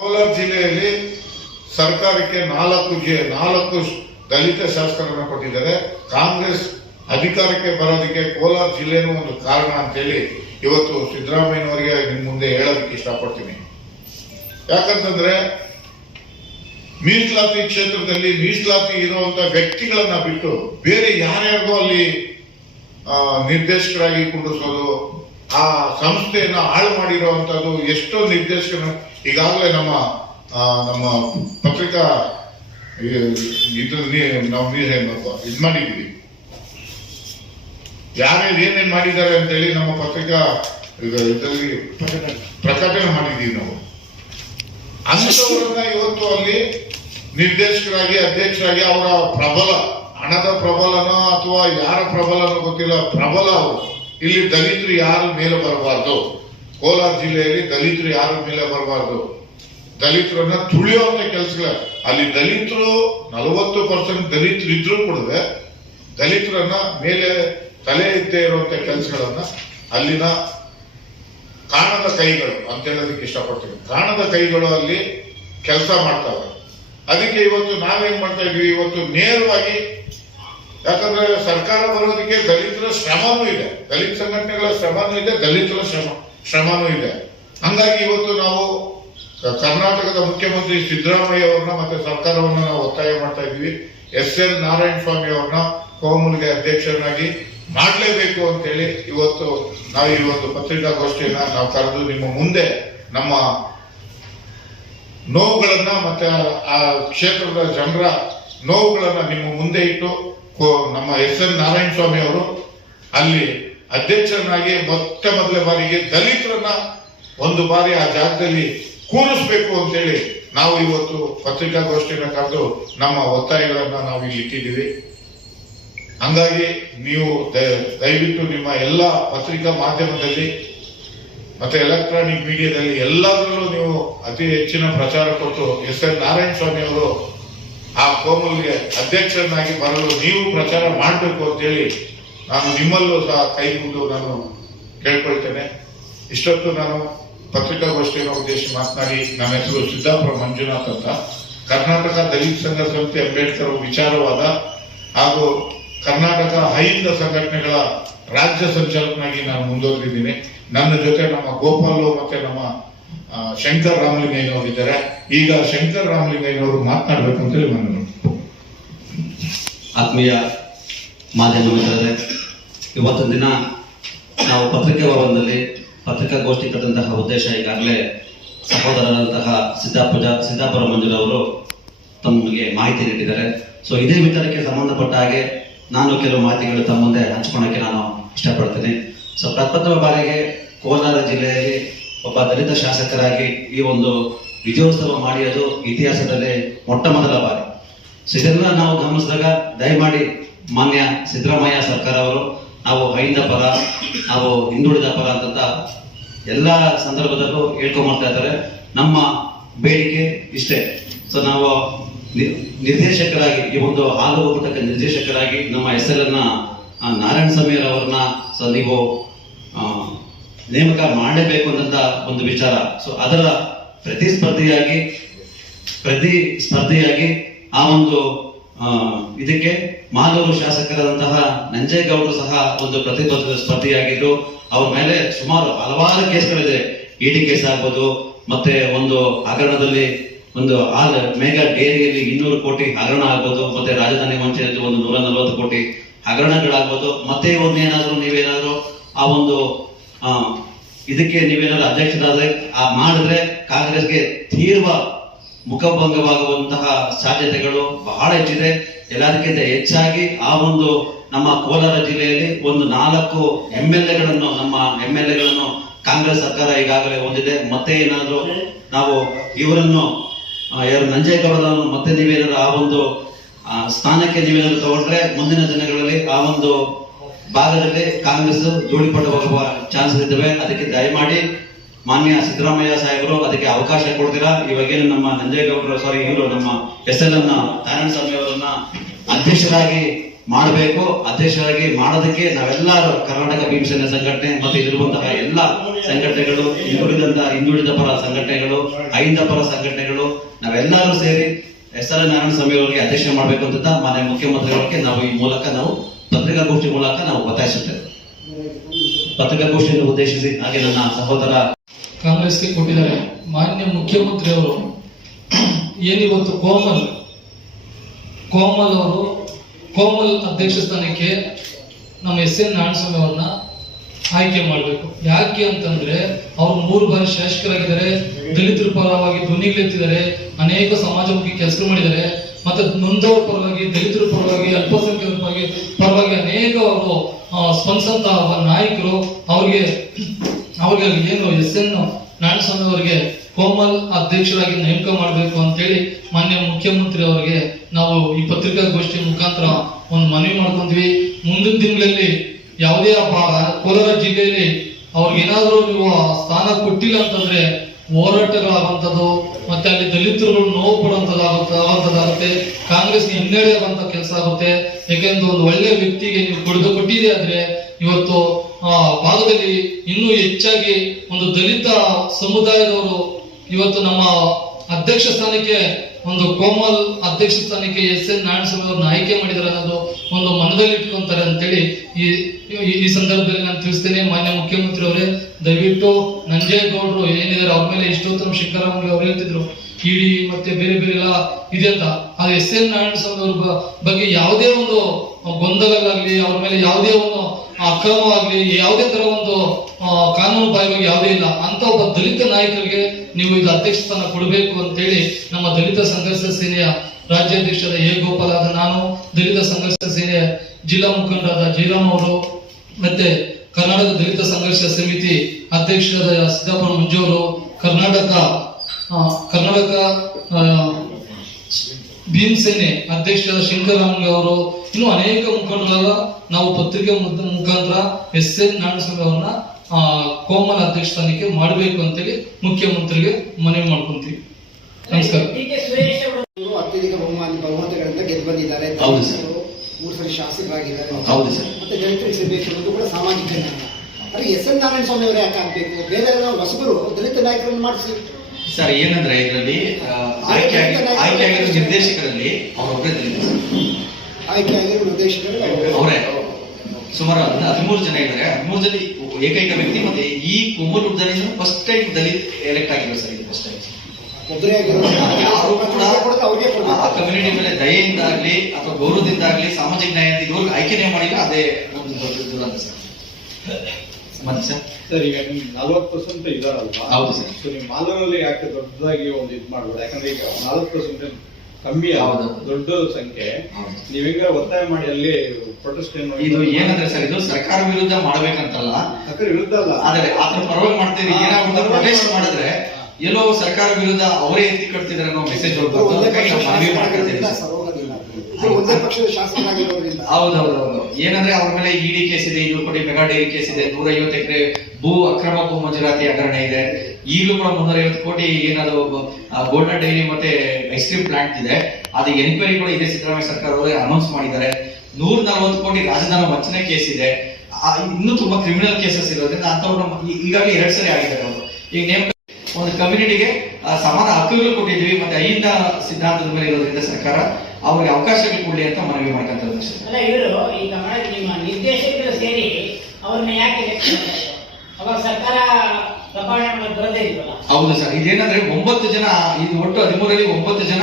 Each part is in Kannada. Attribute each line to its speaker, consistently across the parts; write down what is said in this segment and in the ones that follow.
Speaker 1: ಕೋಲಾರ ಜಿಲ್ಲೆಯಲ್ಲಿ ಸರ್ಕಾರಕ್ಕೆ ನಾಲ್ಕು ನಾಲ್ಕು ದಲಿತ ಶಾಸಕರನ್ನು ಕೊಟ್ಟಿದ್ದಾರೆ. ಕಾಂಗ್ರೆಸ್ ಅಧಿಕಾರಕ್ಕೆ ಬರೋದಕ್ಕೆ ಕೋಲಾರ ಜಿಲ್ಲೆನೂ ಒಂದು ಕಾರಣ ಅಂತೇಳಿ ಇವತ್ತು ಸಿದ್ದರಾಮಯ್ಯನವರಿಗೆ ನಿಮ್ಮ ಮುಂದೆ ಹೇಳೋದಕ್ಕೆ ಇಷ್ಟಪಡ್ತೀನಿ. ಯಾಕಂತಂದ್ರೆ ಮೀಸಲಾತಿ ಕ್ಷೇತ್ರದಲ್ಲಿ ಮೀಸಲಾತಿ ಇರುವಂತ ವ್ಯಕ್ತಿಗಳನ್ನ ಬಿಟ್ಟು ಬೇರೆ ಯಾರ್ಯಾರಿಗೋ ಅಲ್ಲಿ ನಿರ್ದೇಶಕರಾಗಿ ಕುಂಡಿಸೋದು ಆ ಸಂಸ್ಥೆಯನ್ನು ಹಾಳು ಮಾಡಿರುವಂತದ್ದು ಎಷ್ಟೋ ನಿರ್ದೇಶಕರು ಈಗಾಗಲೇ ನಮ್ಮ ನಮ್ಮ ಪತ್ರಿಕಾ ಇದ್ರ ನಾವು ಇದು ಮಾಡಿದ್ವಿ ಯಾರ್ಯಾರು ಏನೇನ್ ಮಾಡಿದ್ದಾರೆ ಅಂತೇಳಿ ನಮ್ಮ ಪತ್ರಿಕಾ, ಇದು- ಇದರಲ್ಲಿ ಪ್ರಕಟಣೆ ಮಾಡಿದ್ದೀವಿ ನಾವು. ಅಂಥವರನ್ನ ಇವತ್ತು ಅಲ್ಲಿ ನಿರ್ದೇಶಕರಾಗಿ, ಅಧ್ಯಕ್ಷರಾಗಿ ಅವರ ಪ್ರಬಲ, ಹಣದ ಪ್ರಬಲನೋ ಅಥವಾ ಯಾರ ಪ್ರಬಲನೋ ಗೊತ್ತಿಲ್ಲ, ಪ್ರಬಲ ಅವರು. ಇಲ್ಲಿ ದಲಿತರು ಯಾರು ಮೇಲೆ ಬರಬಾರ್ದು? ಕೋಲಾರ ಜಿಲ್ಲೆಯಲ್ಲಿ ದಲಿತರು ಯಾರು ಮೇಲೆ ಬರಬಾರ್ದು? ದಲಿತರನ್ನ ತುಳಿಯುವಂತ ಕೆಲಸಗಳ. ಅಲ್ಲಿ ದಲಿತರು ನಲವತ್ತು ಪರ್ಸೆಂಟ್ ದಲಿತರು ಇದ್ರೂ ಕೂಡ ದಲಿತರನ್ನ ಮೇಲೆ ತಲೆ ಇದ್ದೇ ಇರುವಂತ ಕೆಲಸಗಳನ್ನ ಅಲ್ಲಿನ ಕಾಣದ ಕೈಗಳು ಅಂತ ಹೇಳೋದಕ್ಕೆ ಇಷ್ಟಪಡ್ತೀನಿ. ಕಾಣದ ಕೈಗಳು ಅಲ್ಲಿ ಕೆಲಸ ಮಾಡ್ತಾವೆ ಅದಕ್ಕೆ ಇವತ್ತು ನಾವೇನ್ ಮಾಡ್ತಾ ಇದೀವಿ ಇವತ್ತು ನೇರವಾಗಿ ಯಾಕಂದ್ರೆ ಸರ್ಕಾರ ಬರೋದಕ್ಕೆ ದಲಿತರ ಶ್ರಮನೂ ಇದೆ. ದಲಿತ ಸಂಘಟನೆಗಳ ಶ್ರಮನೂ ಇದೆ, ದಲಿತರ ಶ್ರಮ, ಶ್ರಮನೂ ಇದೆ. ಹಂಗಾಗಿ ಇವತ್ತು ನಾವು ಕರ್ನಾಟಕದ ಮುಖ್ಯಮಂತ್ರಿ ಸಿದ್ದರಾಮಯ್ಯ ಅವ್ರನ್ನ ಮತ್ತೆ ಸರ್ಕಾರವನ್ನ ನಾವು ಒತ್ತಾಯ ಮಾಡ್ತಾ ಇದ್ವಿ ಎಸ್ ಎಲ್ ನಾರಾಯಣ ಸ್ವಾಮಿ ಅವ್ರನ್ನ ಕೋಮುಲ್ಗೆ ಅಧ್ಯಕ್ಷರನ್ನಾಗಿ ಮಾಡಲೇಬೇಕು ಅಂತ ಹೇಳಿ ಇವತ್ತು ನಾವು ಈ ಒಂದು ಪತ್ರಿಕಾಗೋಷ್ಠಿಯನ್ನ ನಾವು ಕರೆದು ನಿಮ್ಮ ಮುಂದೆ ನಮ್ಮ ನೋವುಗಳನ್ನ ಮತ್ತೆ ಆ ಕ್ಷೇತ್ರದ ಜನರ ನೋವುಗಳನ್ನ ನಿಮ್ಮ ಮುಂದೆ ಇಟ್ಟು ನಮ್ಮ ಎಸ್ ಎನ್ ನಾರಾಯಣ ಸ್ವಾಮಿ ಅವರು ಅಲ್ಲಿ ಅಧ್ಯಕ್ಷರನ್ನಾಗಿ ಮೊತ್ತ ಮೊದಲ ಬಾರಿಗೆ ದಲಿತರನ್ನ ಒಂದು ಬಾರಿ ಆ ಜಾಗದಲ್ಲಿ ಕೂರಿಸ್ಬೇಕು ಅಂತೇಳಿ ನಾವು ಇವತ್ತು ಪತ್ರಿಕಾಗೋಷ್ಠಿಯನ್ನು ಕರೆದು ನಮ್ಮ ಒತ್ತಾಯಗಳನ್ನ ನಾವು ಇಲ್ಲಿ ಇಟ್ಟಿದ್ದೀವಿ. ಹಂಗಾಗಿ ನೀವು ದಯವಿಟ್ಟು ನಿಮ್ಮ ಎಲ್ಲ ಪತ್ರಿಕಾ ಮಾಧ್ಯಮದಲ್ಲಿ ಮತ್ತೆ ಎಲೆಕ್ಟ್ರಾನಿಕ್ ಮೀಡಿಯಾದಲ್ಲಿ ಎಲ್ಲದರಲ್ಲೂ ನೀವು ಅತಿ ಹೆಚ್ಚಿನ ಪ್ರಚಾರ ಕೊಟ್ಟು ಎಸ್ ಎನ್ ನಾರಾಯಣ ಸ್ವಾಮಿ ಅವರು ಆ ಕೋಮಲ್ಗೆ ಅಧ್ಯಕ್ಷರನ್ನಾಗಿ ಬರಲು ನೀವು ಪ್ರಚಾರ ಮಾಡಬೇಕು ಅಂತೇಳಿ ನಾನು ನಿಮ್ಮಲ್ಲೂ ಸಹ ಕೈ ಮುಗಿದು ನಾನು ಕೇಳ್ಕೊಳ್ತೇನೆ. ಇಷ್ಟೊತ್ತು ನಾನು ಪತ್ರಿಕಾಗೋಷ್ಠಿಯನ್ನು ಉದ್ದೇಶಿಸಿ ಮಾತನಾಡಿ ನನ್ನ ಹೆಸರು ಸಿದ್ದಾಪುರ ಮಂಜುನಾಥ್ ಅಂತ. ಕರ್ನಾಟಕ ದಲಿತ ಸಂಘ ಸಂಸ್ಥೆ ಅಂಬೇಡ್ಕರ್ ವಿಚಾರವಾದ ಹಾಗೂ ಕರ್ನಾಟಕ ಅಹಿಂದ ಸಂಘಟನೆಗಳ ರಾಜ್ಯ ಸಂಚಾಲಕನಾಗಿ ನಾನು ಮುಂದುವರೆದಿದ್ದೀನಿ. ನನ್ನ ಜೊತೆ ನಮ್ಮ ಗೋಪಾಲು ಮತ್ತೆ ನಮ್ಮ ಶಂಕರ್ ರಾಮಲಿಂಗಯ್ಯನವರು ಇದ್ದಾರೆ ಈಗ ಶಂಕರ್ ರಾಮಲಿಂಗಯ್ಯನವರು ಮಾತನಾಡ್ಬೇಕು ಅಂತೇಳಿ ನಾನು.
Speaker 2: ಆತ್ಮೀಯ ಮಾಧ್ಯಮ ಮಿತ್ರರೇ ಇವತ್ತಿನ ದಿನ ನಾವು ಪತ್ರಿಕೆ ಭವನದಲ್ಲಿ ಪತ್ರಿಕಾಗೋಷ್ಠಿ ಕಟ್ಟಂತಹ ಉದ್ದೇಶ ಈಗಾಗಲೇ ಸಹೋದರರಂತಹ ಸಿದ್ದಾಪುಜ, ಸಿದ್ದಾಪುರ ಮಂಜುರವರು ತಮಗೆ ಮಾಹಿತಿ ನೀಡಿದ್ದಾರೆ. ಸೊ ಇದೇ ವಿಚಾರಕ್ಕೆ ಸಂಬಂಧಪಟ್ಟ ಹಾಗೆ ನಾನು ಕೆಲವು ಮಾಹಿತಿಗಳು ತಮ್ಮ ಮುಂದೆ ಹಂಚ್ಕೊಳ್ಳೋಕೆ ನಾನು ಇಷ್ಟಪಡ್ತೇನೆ. ಸೊ ಪ್ರಪ್ರಥಮ ಬಾರಿಗೆ ಕೋಲಾರ ಜಿಲ್ಲೆಯಲ್ಲಿ ಒಬ್ಬ ದಲಿತ ಶಾಸಕರಾಗಿ ಈ ಒಂದು ವಿಜಯೋತ್ಸವ ಮಾಡಿರೋದು ಇತಿಹಾಸದಲ್ಲಿ ಮೊಟ್ಟ ಮೊದಲ ಬಾರಿ. ಸೊ ಇದೆಲ್ಲ ನಾವು ಗಮನಿಸಿದಾಗ ದಯಮಾಡಿ ಮಾನ್ಯ ಸಿದ್ದರಾಮಯ್ಯ ಸರ್ಕಾರ ಅವರು, ನಾವು ಹೈಂದ ಪರ, ನಾವು ಹಿಂದುಳಿದ ಪರ ಅಂತ ಎಲ್ಲ ಸಂದರ್ಭದಲ್ಲೂ ಹೇಳ್ಕೊಂಬರ್ತಾ ಇದ್ದಾರೆ. ನಮ್ಮ ಬೇಡಿಕೆ ಇಷ್ಟೇ. ಸೊ ನಾವು ನಿರ್ದೇಶಕರಾಗಿ, ಈ ಒಂದು ಹಾಲು ಒಕ್ಕೂಟಕ್ಕೆ ನಿರ್ದೇಶಕರಾಗಿ ನಮ್ಮ ಹೆಸರನ್ನ ನಾರಾಯಣ ಸಮೀರ್ ಅವರನ್ನ ಸೊ, ನೀವು ನೇಮಕ ಮಾಡಬೇಕು ಅನ್ನಂತ ಒಂದು ವಿಚಾರ. ಸೊ ಅದರ ಪ್ರತಿಸ್ಪರ್ಧಿಯಾಗಿ ಪ್ರತಿ ಸ್ಪರ್ಧೆಯಾಗಿ ಆ ಒಂದು ಇದಕ್ಕೆ ಮಾಲೂರು ಶಾಸಕರಾದಂತಹ ನಂಜೇಗೌಡರು ಸಹ ಒಂದು ಪ್ರತಿಬದ್ಧ ಸ್ಪರ್ಧಿಯಾಗಿದ್ದು, ಅವ್ರ ಮೇಲೆ ಸುಮಾರು ಹಲವಾರು ಕೇಸ್ಗಳಿದೆ. ಇಡಿ ಕೇಸ್ ಆಗ್ಬೋದು, ಮತ್ತೆ ಒಂದು ಹಗರಣದಲ್ಲಿ ಒಂದು ಆಲ್ ಮೇಗಾ ಡೇರಿಯಲ್ಲಿ ಇನ್ನೂರು ಕೋಟಿ ಹಗರಣ ಆಗ್ಬೋದು, ಮತ್ತೆ ರಾಜಧಾನಿ ವಂಚನೆಯಲ್ಲಿ ಒಂದು ನೂರ ನಲವತ್ತು ಕೋಟಿ ಹಗರಣಗಳಾಗ್ಬೋದು, ಮತ್ತೆ ಒಂದೇನಾದ್ರೂ ನೀವೇನಾದ್ರೂ ಆ ಒಂದು ಇದಕ್ಕೆ ನೀವೇನಾದ್ರೂ ಅಧ್ಯಕ್ಷರಾದ್ರೆ, ಆ, ಮಾಡಿದ್ರೆ ಕಾಂಗ್ರೆಸ್ಗೆ ತೀರ್ವ ಮುಖಭಂಗವಾಗುವಂತಹ ಸಾಧ್ಯತೆಗಳು ಬಹಳ ಹೆಚ್ಚಿದೆ. ಎಲ್ಲದಕ್ಕಿಂತ ಹೆಚ್ಚಾಗಿ ಆ ಒಂದು ನಮ್ಮ ಕೋಲಾರ ಜಿಲ್ಲೆಯಲ್ಲಿ ಒಂದು ನಾಲ್ಕು ಎಂ ಎಲ್ ಎಗಳನ್ನು ನಮ್ಮ ಎಂ ಎಲ್ ಎಗಳನ್ನು ಕಾಂಗ್ರೆಸ್ ಸರ್ಕಾರ ಈಗಾಗಲೇ ಹೊಂದಿದೆ. ಮತ್ತೆ ಏನಾದರೂ ನಾವು ಇವರನ್ನು ಯಾರು ನಂಜೇಗೌಡರನ್ನು, ಮತ್ತೆ ನೀವೇನಾದ್ರು ಆ ಒಂದು ಸ್ಥಾನಕ್ಕೆ ನೀವೇನಾದ್ರು ತಗೊಂಡ್ರೆ ಮುಂದಿನ ದಿನಗಳಲ್ಲಿ ಆ ಒಂದು ಭಾಗದಲ್ಲಿ ಕಾಂಗ್ರೆಸ್ ಜೋಡಿಪಟ್ಟು ಹೋಗುವ ಚಾನ್ಸ್ ಇದ್ದಾವೆ. ಅದಕ್ಕೆ ದಯಮಾಡಿ ಮಾನ್ಯ ಸಿದ್ದರಾಮಯ್ಯ ಸಾಹೇಬರು ಅದಕ್ಕೆ ಅವಕಾಶ ಕೊಡ್ತೀರಾ? ಇವಾಗೇನು ನಮ್ಮ ನಂಜೇಗೌಡರು ಸಾರಿ ಇವರು ನಮ್ಮ ಎಸ್ ಎಲ್ ಸ್ವಾಮಿ ಅವರನ್ನ ಅಧ್ಯಕ್ಷರಾಗಿ
Speaker 3: ಮಾಡಬೇಕು. ಅಧ್ಯಕ್ಷರಾಗಿ ಮಾಡೋದಕ್ಕೆ ನಾವೆಲ್ಲರೂ ಕರ್ನಾಟಕ ಭೀಮಸೇನೆ ಸಂಘಟನೆ ಮತ್ತು ಇಲ್ಲಿರುವಂತಹ ಎಲ್ಲ ಸಂಘಟನೆಗಳು ಹಿಂದುಳಿದಂತಹ ಹಿಂದುಳಿದ ಪರ ಸಂಘಟನೆಗಳು ಅಹಿಂದ ಪರ ಸಂಘಟನೆಗಳು, ನಾವೆಲ್ಲರೂ ಸೇರಿ ಎಸ್ ನಾರಾಯಣ ಸ್ವಾಮಿ ಅವರಿಗೆ ಅಧ್ಯಕ್ಷ ಮಾಡಬೇಕು ಅಂತ ಮಾನ್ಯ ಮುಖ್ಯಮಂತ್ರಿಗಳಿಗೆ ನಾವು ಈ ಮೂಲಕ ನಾವು ಪತ್ರಿಕಾಗೋಷ್ಠಿ ಮೂಲಕ ನಾವು ಒತ್ತಾಯಿಸುತ್ತೇವೆ. ಪತ್ರಿಕಾಗೋಷ್ಠಿಯನ್ನು ಉದ್ದೇಶಿಸಿ ಹಾಗೆ ನನ್ನ ಸಹೋದರ
Speaker 4: ಕಾಂಗ್ರೆಸ್ಗೆ ಕೊಟ್ಟಿದ್ದಾರೆ. ಮಾನ್ಯ ಮುಖ್ಯಮಂತ್ರಿ ಅವರು, ಏನಿವತ್ತು ಕೋಮಲ್ ಕೋಮಲ್ ಅವರು, ಕೋಮಲ್ ಅಧ್ಯಕ್ಷ ಸ್ಥಾನಕ್ಕೆ ನಮ್ಮ ಎಸ್ ಎನ್ ನಾರಾಯಣಸ್ವಾಮಿ ಅವ್ರನ್ನ ಆಯ್ಕೆ ಮಾಡಬೇಕು. ಯಾಕೆ ಅಂತಂದ್ರೆ ಅವರು ಮೂರು ಬಾರಿ ಶಾಸಕರಾಗಿದ್ದಾರೆ, ದಲಿತರ ಪರವಾಗಿ ಧ್ವನಿಗಳೆತ್ತಿದ್ದಾರೆ ಅನೇಕ ಸಮಾಜಮುಖಿ ಕೆಲಸ ಮಾಡಿದ್ದಾರೆ, ಮತ್ತೆ ನೊಂದವರ ಪರವಾಗಿ, ದಲಿತರ ಪರವಾಗಿ, ಅಲ್ಪಸಂಖ್ಯಾತರ ಪರವಾಗಿ ಅನೇಕ ಅವರು ಸ್ಪಂದಿಸಂತ ನಾಯಕರು, ಅವ್ರಿಗೆ ಅವ್ರಿಗೆ ಏನು ಎಸ್ ಎನ್ ನಾರಾಯಣಸ್ವಾಮಿ ಅವರಿಗೆ ಕೋಮಲ್ ಅಧ್ಯಕ್ಷರಾಗಿ ನೇಮಕ ಮಾಡಬೇಕು ಅಂತೇಳಿ ಮಾನ್ಯ ಮುಖ್ಯಮಂತ್ರಿ ಅವರಿಗೆ ನಾವು ಈ ಪತ್ರಿಕಾಗೋಷ್ಠಿ ಮುಖಾಂತರ ಒಂದು ಮನವಿ ಮಾಡ್ಕೊಂತೀವಿ. ಮುಂದಿನ ದಿನಗಳಲ್ಲಿ ಯಾವುದೇ ಹಬ್ಬ ಕೋಲಾರ ಜಿಲ್ಲೆಯಲ್ಲಿ ಅವ್ರಿಗೆ ಏನಾದರೂ ನೀವು ಸ್ಥಾನ ಕೊಟ್ಟಿಲ್ಲ ಅಂತಂದ್ರೆ ಹೋರಾಟಗಳಾಗುವಂಥದ್ದು, ಮತ್ತೆ ಅಲ್ಲಿ ದಲಿತರು ನೋವು ಪಡುವಂಥದ್ದಾಗುತ್ತೆ ಕಾಂಗ್ರೆಸ್ಗೆ ಹಿನ್ನಡೆ ಆಗುವಂತ ಕೆಲಸ ಆಗುತ್ತೆ. ಯಾಕೆಂದ್ರೆ ಒಂದು ಒಳ್ಳೆ ವ್ಯಕ್ತಿಗೆ ನೀವು ಕೊಡುಗೆ ಕೊಟ್ಟಿದೆ ಆದ್ರೆ ಇವತ್ತು, ಆ, ಭಾಗದಲ್ಲಿ ಇನ್ನೂ ಹೆಚ್ಚಾಗಿ ಒಂದು ದಲಿತ ಸಮುದಾಯದವರು ಇವತ್ತು ನಮ್ಮ ಅಧ್ಯಕ್ಷ ಸ್ಥಾನಕ್ಕೆ ಒಂದು ಕೋಮಲ್ ಅಧ್ಯಕ್ಷ ಸ್ಥಾನಕ್ಕೆ ಎಸ್ ಎನ್ ನಾರಾಯಣಸ್ವಾಮಿ ಅವ್ರನ್ನ ಆಯ್ಕೆ ಮಾಡಿದಾರೆ ಅನ್ನೋದು ಒಂದು ಮನದಲ್ಲಿ ಇಟ್ಕೊಂತಾರೆ ಅಂತೇಳಿ ಈ, ಈ- ಸಂದರ್ಭದಲ್ಲಿ ನಾನು ತಿಳಿಸ್ತೇನೆ. ಮಾನ್ಯ ಮುಖ್ಯಮಂತ್ರಿ ಅವರೇ, ದಯವಿಟ್ಟು ನಂಜೇಗೌಡರು ಏನಿದ್ದಾರೆ, ಅವ್ರ ಮೇಲೆ ಇಷ್ಟೋತ್ತಮ ಶಿಖರವಾಗಿ ಅವ್ರು ಹೇಳ್ತಿದ್ರು. ಇಡಿ ಮತ್ತೆ ಬೇರೆ ಬೇರೆ ಎಲ್ಲ ಇದೆ ಅಂತ. ಆ ಎಸ್ ಎನ್ ನಾರಾಯಣಸ್ವಾಮಿ ಅವ್ರ ಬಗ್ಗೆ ಯಾವುದೇ ಒಂದು ಗೊಂದಲಗಳಾಗ್ಲಿ, ಅವ್ರ ಮೇಲೆ ಯಾವುದೇ ಒಂದು ಅಕ್ರಮವಾಗ್ಲಿ, ಯಾವುದೇ ತರ ಒಂದು ಕಾನೂನು ಬಾಹಿರವಾಗಿ ಯಾವುದೇ ಇಲ್ಲ. ಒಬ್ಬ ದಲಿತ ನಾಯಕರಿಗೆ ನೀವು ಇದು ಅಧ್ಯಕ್ಷ ಸ್ಥಾನ ಕೊಡಬೇಕು ಅಂತೇಳಿ ನಮ್ಮ ದಲಿತ ಸಂಘರ್ಷ ಸೇನೆಯ ರಾಜ್ಯಾಧ್ಯಕ್ಷರ ಎ. ಗೋಪಾಲಾದ ನಾನು, ದಲಿತ ಸಂಘರ್ಷ ಸೇನೆಯ ಜಿಲ್ಲಾ ಮುಖಂಡರಾದ ಜಯರಾಮ್ ಅವರು ಮತ್ತೆ ಕರ್ನಾಟಕ ದಲಿತ ಸಂಘರ್ಷ ಸಮಿತಿ ಅಧ್ಯಕ್ಷರಾದ ಸಿದ್ದಾಪುರ ಮಂಜು ಅವರು, ಕರ್ನಾಟಕ ಕರ್ನಾಟಕ ಭೀಮ್ ಭೀಮಸೇನೆ ಅಧ್ಯಕ್ಷರಾದ ಶಂಕರರಾಮಯ್ಯ ಅವರು, ಇನ್ನು ಅನೇಕ ಮುಖಂಡರಾದ ನಾವು ಪತ್ರಿಕೆ ಮುಖ- ಮುಖಾಂತರ ಎಸ್ ಎನ್ ನಾರಾಯಣಸ್ವಾಮಿ ಅವ್ರನ್ನ ಆ, ಕೋಮಲ್ ಅಧ್ಯಕ್ಷ ಸ್ಥಾನಕ್ಕೆ ಮಾಡಬೇಕು ಅಂತೇಳಿ ಮುಖ್ಯಮಂತ್ರಿಗೆ ಮನವಿ ಮಾಡ್ಕೊಂತೀವಿ ನಮಸ್ಕಾರ
Speaker 5: ಅತ್ಯಧಿಕ ಬಹುಮಾನ ಬಹುಮತಗಳಿಂದ ಗೆದ್ದು ಬಂದಿದ್ದಾರೆ
Speaker 3: ಹೌದು ಸರ್.
Speaker 5: ಮೂರು ಸರಿ ಶಾಸಕರಾಗಿದ್ದಾರೆ
Speaker 3: ಹೌದು ಸರ್.
Speaker 5: ಮತ್ತೆ ದಲಿತರಿಗೆ ಸಿಗಬೇಕು ಅನ್ನೋದು ಕೂಡ ಸಾಮಾಜಿಕ ನ್ಯಾಯ ಆದರೆ ಎಸ್ ಎನ್ ನಾರಾಯಣ ಸ್ವಾಮಿ ಅವರೇ ಯಾಕೆ ಆಗ್ಬೇಕು ಬೇರೆ ನಾವು ಹೊಸಬರು ದಲಿತ ನಾಯಕರನ್ನು ಮಾಡಿಸಿ
Speaker 3: ಸರ್ ಏನಂದ್ರೆ ಇದರಲ್ಲಿ ಆಯ್ಕೆ ಆಯ್ಕೆ ಆಗಿರೋ ನಿರ್ದೇಶಕರಲ್ಲಿ ಅವರೊಬ್ಬರೇ ದಲಿತ.
Speaker 5: ಆಯ್ಕೆ ಆಗಿರೋ ನಿರ್ದೇಶಕರು ಅವರು.
Speaker 3: ಸುಮಾರು ಹದಿಮೂರು ಜನ ಇದ್ದಾರೆ. ಹದಿಮೂರು ಜನ ಏಕೈಕ ವ್ಯಕ್ತಿ ಮತ್ತೆ ಈ ಕುಮ್ಮೂರು ಜನ ಫಸ್ಟ್ ಟೈಮ್ ದಲಿತ್ ಎಲೆಕ್ಟ್ ಆಗಿರೋ ಸರ್ ಇದು ಫಸ್ಟ್ ಟೈಮ್ ಆ ಕಮ್ಯುನಿಟಿ ಮೇಲೆ ದಯೆಯಿಂದ ಆಗ್ಲಿ ಅಥವಾ ಗೌರವದಿಂದ ಆಗ್ಲಿ ಸಾಮಾಜಿಕ ನ್ಯಾಯ ಅಂತ ಇದುವರೆಗೂ ಆಯ್ಕೆನೇ ಮಾಡಿಲ್ಲ ಅದೇ ಒಂದು ದೊಡ್ಡ ದುರಂತ ಸರ್. ಮತ್ತೆ ಸರ್.
Speaker 6: ಸರ್ ಈಗ ನಲ್ವತ್ತು ಪರ್ಸೆಂಟ್ ಇದಾರಲ್ವಾ?
Speaker 3: ಹೌದು ಸರ್.
Speaker 6: ಸೊ ನೀವು ಮಾಲೂರಲ್ಲಿ ಯಾಕೆ ದೊಡ್ಡದಾಗಿ ಒಂದು ಇದು ಮಾಡ್ಬೋದು ಯಾಕಂದ್ರೆ ಈಗ ನಲ್ವತ್ತು ಪರ್ಸೆಂಟ್ ಕಮ್ಮಿ
Speaker 3: ಹೌದು.
Speaker 6: ದೊಡ್ಡ ಸಂಖ್ಯೆ. ನೀವೀಗ ಒತ್ತಾಯ ಮಾಡಿ ಅಲ್ಲಿ ಪ್ರೊಟೆಸ್ಟ್
Speaker 3: ಇದು ಏನಂದ್ರೆ ಸರ್ ಇದು ಸರ್ಕಾರ ವಿರುದ್ಧ ಮಾಡ್ಬೇಕಂತಲ್ಲ.
Speaker 6: ಸರ್ಕಾರ ವಿರುದ್ಧ ಅಲ್ಲ.
Speaker 3: ಆದ್ರೆ ಆತರ ಪರವಾಗಿ ಮಾಡ್ತೀವಿ
Speaker 6: ಹಾ,
Speaker 3: ಏನಾಗುತ್ತೆ ಪ್ರೊಟೆಸ್ಟ್ ಮಾಡಿದ್ರೆ ಎಲ್ಲೋ ಸರ್ಕಾರ ವಿರುದ್ಧ ಅವರೇ ಎತ್ತಿ ಕಟ್ತಿದ್ದಾರೆ ಅನ್ನೋ ಮೆಸೇಜ್
Speaker 5: ಇಬ್ಬರು ಒಂದೇ ಪಕ್ಷದ ಶಾಸಕರಾಗಿರೋದ್ರಿಂದ.
Speaker 3: ಹೌದೌದೌದು. ಏನಂದ್ರೆ ಅವ್ರ ಮೇಲೆ ಇಡಿ ಕೇಸ್ ಇದೆ ಇನ್ನೂರು ಕೋಟಿ ಮೆಗಾ ಡೈರಿ ಕೇಸ್ ಇದೆ, ನೂರ ಐವತ್ತು ಎಕರೆ ಭೂ, ಅಕ್ರಮ ಭೂ ಮಂಜೂರಾತಿ ಹಗರಣ ಇದೆ. ಈಗಲೂ ಕೂಡ ಮುನ್ನೂರ ಐವತ್ತು ಕೋಟಿ ಏನಾದ್ರು ಗೋಲ್ಡನ್ ಡೈರಿ ಮತ್ತೆ ಐಸ್ ಕ್ರೀಮ್ ಪ್ಲಾಂಟ್ ಇದೆ. ಅದು ಎನ್ಕ್ವೈರಿ ಕೂಡ ಇದೆ, ಸಿದ್ದರಾಮಯ್ಯ ಸರ್ಕಾರ ಅನೌನ್ಸ್ ಮಾಡಿದ್ದಾರೆ. ನೂರ ನಲವತ್ತು ಕೋಟಿ ರಾಜಧಾನ ವಂಚನೆ ಕೇಸ್ ಇದೆ. ಇನ್ನೂ ತುಂಬಾ ಕ್ರಿಮಿನಲ್ ಕೇಸಸ್ ಇರೋದ್ರಿಂದ ಅಂತವ್ರು ಈಗಾಗಲೇ ಎರಡ್ ಸರಿ ಆಗಿದ್ದಾರೆ ಅವರು ಈಗ ನೇಮಕ ಒಂದು ಕಮ್ಯುನಿಟಿಗೆ ಸಮಾನ ಹಕ್ಕುಗಳು ಕೊಟ್ಟಿದ್ವಿ ಮತ್ತೆ ಅಹಿಂದ ಸಿದ್ಧಾಂತದ ಮೇಲೆ ಇರೋದ್ರಿಂದ ಸರ್ಕಾರ ಅವ್ರಿಗೆ ಅವಕಾಶಗಳು ಕೊಡ್ಲಿ ಅಂತ ಮನವಿ ಮಾಡ್ಕೊಂತಾರೆ
Speaker 7: ಅಲ್ಲ ಇವರು ಈಗ ನಿಮ್ಮ ನಿರ್ದೇಶಕರು ಸೇರಿ ಅವ್ರನ್ನ ಯಾಕೆ ಅವಾಗ ಸರ್ಕಾರ
Speaker 3: ಹೌದು ಸರ್ ಇದೇನಂದ್ರೆ ಒಂಬತ್ತು ಜನ ಇದು ಒಟ್ಟು ಹದಿಮೂರರಲ್ಲಿ ಒಂಬತ್ತು ಜನ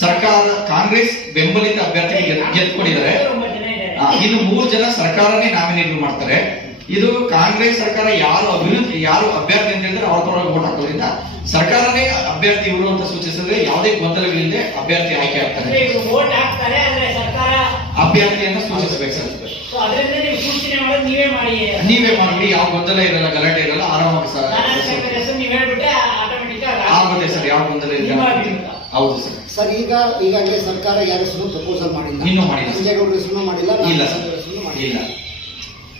Speaker 3: ಸರ್ಕಾರ ಕಾಂಗ್ರೆಸ್ ಬೆಂಬಲಿತ
Speaker 7: ಅಭ್ಯರ್ಥಿ
Speaker 3: ಗೆದ್ದುಕೊಂಡಿದ್ದಾರೆ ಇನ್ನು ಮೂರು ಜನ ಸರ್ಕಾರನೇ ನಾಮಿನೇಟ್ ಮಾಡ್ತಾರೆ. ಇದು ಕಾಂಗ್ರೆಸ್ ಸರ್ಕಾರ ಯಾರು ಅಭಿವೃದ್ಧಿ ಯಾರು ಅಭ್ಯರ್ಥಿ ಅಂತ ಹೇಳಿದ್ರೆ ಅವ್ರ ಪರವಾಗಿ ವೋಟ್ ಹಾಕೋದ್ರಿಂದ ಸರ್ಕಾರನೇ ಅಭ್ಯರ್ಥಿ ಇವರು ಅಂತ ಸೂಚಿಸಿದ್ರೆ ಯಾವುದೇ ಗೊಂದಲಗಳಿಲ್ಲದೆ ಅಭ್ಯರ್ಥಿ ಆಯ್ಕೆ ಆಗ್ತಾರೆ
Speaker 7: ಇವರು ವೋಟ್ ಹಾಕ್ತಾರೆ ಆದ್ರೆ ಸರ್ಕಾರ
Speaker 3: ಅಭ್ಯರ್ಥಿಯನ್ನ ಸೂಚಿಸಬೇಕು ಸರ್.
Speaker 7: ಸೊ ಅದರಿಂದ ನೀವು ಸೂಚನೆ ಮಾಡೋದು ನೀವೇ ಮಾಡಿ.
Speaker 3: ನೀವೇ ಮಾಡಿ ಯಾವ ಗೊಂದಲ ಇರಲ್ಲ ಗಲಾಟೆ ಇರಲ್ಲ ಆರಾಮಾಗಿ ಸರ್ ಆಗುತ್ತೆ ಸರ್ ಯಾವ ಗೊಂದಲ ಇಲ್ಲ ಹೌದು ಸರ್.
Speaker 5: ಸರ್ ಈಗ ಈಗಾಗಲೇ ಸರ್ಕಾರ ಯಾರ ಹೆಸರು ಪ್ರಪೋಸಲ್ ಮಾಡಿಲ್ಲ?
Speaker 3: ಇನ್ನೂ ಮಾಡಿಲ್ಲ.
Speaker 5: ಸಂಜಯಗೌಡರ ಹೆಸರು ಮಾಡಿಲ್ಲ
Speaker 3: ಇಲ್ಲ ಇಲ್ಲ.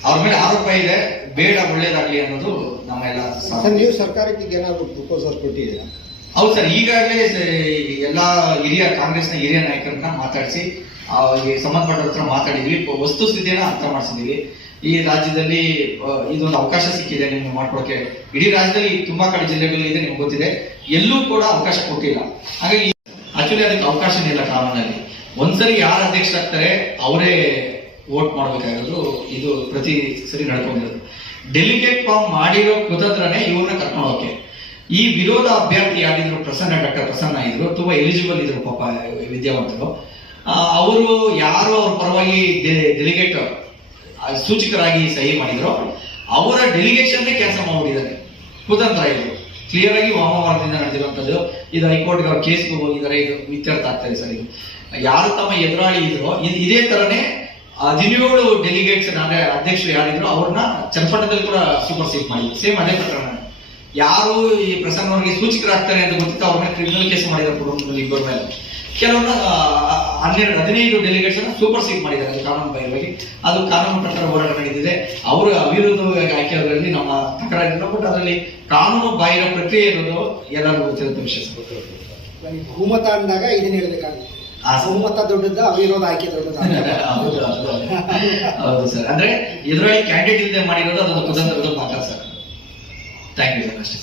Speaker 3: ಅವ್ರ ಮೇಲೆ ಆರೋಪ ಇದೆ ಬೇಡ ಒಳ್ಳೇದಾಗ್ಲಿ ಅನ್ನೋದು ನಮ್ಮೆಲ್ಲ
Speaker 8: ಸರ್ ನೀವು ಸರ್ಕಾರಕ್ಕೆ ಏನಾದ್ರು ಪ್ರಪೋಸಲ್ ಕೊಟ್ಟಿದ್ದೀರಾ?
Speaker 3: ಹೌದು ಸರ್ ಈಗಾಗಲೇ ಎಲ್ಲ ಹಿರಿಯ ಕಾಂಗ್ರೆಸ್ನ ಹಿರಿಯ ನಾಯಕರನ್ನ ಮಾತಾಡಿಸಿ ಅವ್ರಿಗೆ ಸಂಬಂಧಪಟ್ಟ ಹತ್ರ ಮಾತಾಡಿದ್ವಿ ವಸ್ತುಸ್ಥಿತಿಯನ್ನ ಅರ್ಥ ಮಾಡಿಸಿದೀವಿ. ಈ ರಾಜ್ಯದಲ್ಲಿ ಇದೊಂದು ಅವಕಾಶ ಸಿಕ್ಕಿದೆ ನಿಮ್ಗೆ ಮಾಡ್ಕೊಳಕ್ಕೆ. ಇಡೀ ರಾಜ್ಯದಲ್ಲಿ ತುಂಬಾ ಕಡೆ ಜಿಲ್ಲೆಗಳು ಇದೆ ನಿಮ್ಗೆ ಗೊತ್ತಿದೆ. ಎಲ್ಲೂ ಕೂಡ ಅವಕಾಶ ಕೊಟ್ಟಿಲ್ಲ. ಹಾಗಾಗಿ ಆಕ್ಚುಲಿ ಅದಕ್ಕೆ ಅವಕಾಶನೇ ಇಲ್ಲ ಕಾನೂನಲ್ಲಿ. ಒಂದ್ಸರಿ ಯಾರು ಅಧ್ಯಕ್ಷರಾಗ್ತಾರೆ ಅವರೇ ವೋಟ್ ಮಾಡಬೇಕಾಗಿರೋದು ಇದು ಪ್ರತಿ ಸರಿ ನಡ್ಕೊಂಡಿರೋದು. ಡೆಲಿಗೇಟ್ ಫಾರ್ಮ್ ಮಾಡಿರೋ ಕುತಂತ್ರನೇ ಇವ್ರನ್ನ ಕರ್ಕೊಂಡು ಹೋಗಕ್ಕೆ ಈ ವಿರೋಧ ಅಭ್ಯರ್ಥಿ ಯಾರಿದ್ರು ಪ್ರಸನ್ನ, ಡಾಕ್ಟರ್ ಪ್ರಸನ್ನ ಇದ್ರು ತುಂಬಾ ಎಲಿಜಿಬಲ್ ಇದ್ರು ಪಾಪ ವಿದ್ಯಾವಂತರು. ಅವರು ಯಾರು ಅವ್ರ ಪರವಾಗಿ ಡೆಲಿಗೇಟ್ ಸೂಚಕರಾಗಿ ಸಹಿ ಮಾಡಿದ್ರು ಅವರ ಡೆಲಿಗೇಷನ್ನೇ ಕೆಲಸ ಮಾಡಿದ್ದಾರೆ ಕುತಂತ್ರ ಇದು. ಕ್ಲಿಯರ್ ಆಗಿ ವಾಮವಾರದಿಂದ ನಡೆದಿರುವಂಥದ್ದು ಇದು ಹೈಕೋರ್ಟ್ಗೆ ಅವ್ರ ಕೇಸ್ಗೆ ಹೋಗಿದ್ದಾರೆ ಇದು ಇತ್ಯರ್ಥ ಆಗ್ತಾರೆ ಸರ್ ಇದು. ಯಾರು ತಮ್ಮ ಎದುರಾಳಿ ಇದ್ರು, ಇದ್- ಇದೇ ತರನೇ ಹದಿನೇಳು ಡೆಲಿಗೇಟ್ಸ್ ಅಂದ್ರೆ ಅಧ್ಯಕ್ಷರು ಯಾರಿದ್ರು ಅವ್ರನ್ನ ಚನ್ನಪಟ್ಟಣದಲ್ಲಿ ಕೂಡ ಸೂಪರ್ ಸೀಟ್ ಮಾಡಿ ಸೇಮ್ ಅದೇ ಪ್ರಕರಣ. ಯಾರು ಈ ಪ್ರಸನ್ನವರಿಗೆ ಸೂಚಕರಾಗ್ತಾರೆ ಅಂತ ಗೊತ್ತಿತ್ತು ಅವ್ರನ್ನ ಕ್ರಿಮಿನಲ್ ಕೇಸ್ ಮಾಡಿದ್ರು ಇಬ್ಬರ ಮೇಲೆ. ಕೆಲವನ್ನ ಆ, ಹನ್ನೆರಡು ಹದಿನೈದು ಡೆಲಿಗೇಟ್ಸ್ ಸೂಪರ್ ಸೀಟ್ ಮಾಡಿದ್ದಾರೆ. ಕಾನೂನು ಬಾಹಿರವಾಗಿ. ಅದು ಕಾನೂನು ಪ್ರಕಾರ ಹೋರಾಟ ನಡೆದಿದೆ. ಅವರು ಅವಿರೋಧವಾಗಿ ಆಯ್ಕೆಯಾದ್ರಲ್ಲಿ ನಮ್ಮ ತಕರಾರಿಲ್ಲ ಬಟ್ ಅದರಲ್ಲಿ ಕಾನೂನು ಬಾಹಿರ ಪ್ರಕ್ರಿಯೆ ಇರೋದು ಎಲ್ಲರಿಗೂ ಗೊತ್ತಿರುತ್ತೆ ವಿಶೇಷ. ಭೂಮತ
Speaker 5: ಬಹುಮತ ಅಂದಾಗ ಇದನ್ನ ಹೇಳ್ಬೇಕಾಗುತ್ತೆ. ಬಹುಮತ ದೊಡ್ಡದ ಅವಿರೋಧ ಆಯ್ಕೆ ದೊಡ್ಡದ
Speaker 3: ಹೌದು, ಸರ್. ಅಂದ್ರೆ ಇದರಲ್ಲಿ ಕ್ಯಾಂಡಿಡೇಟ್ ಇಲ್ಲದೆ ಮಾಡಿರೋದು ಅದೊಂದು ಕುತಂತ್ರದ ಭಾಗ ಸರ್. ಥ್ಯಾಂಕ್ ಯು ಸರ್ ಅಷ್ಟೇ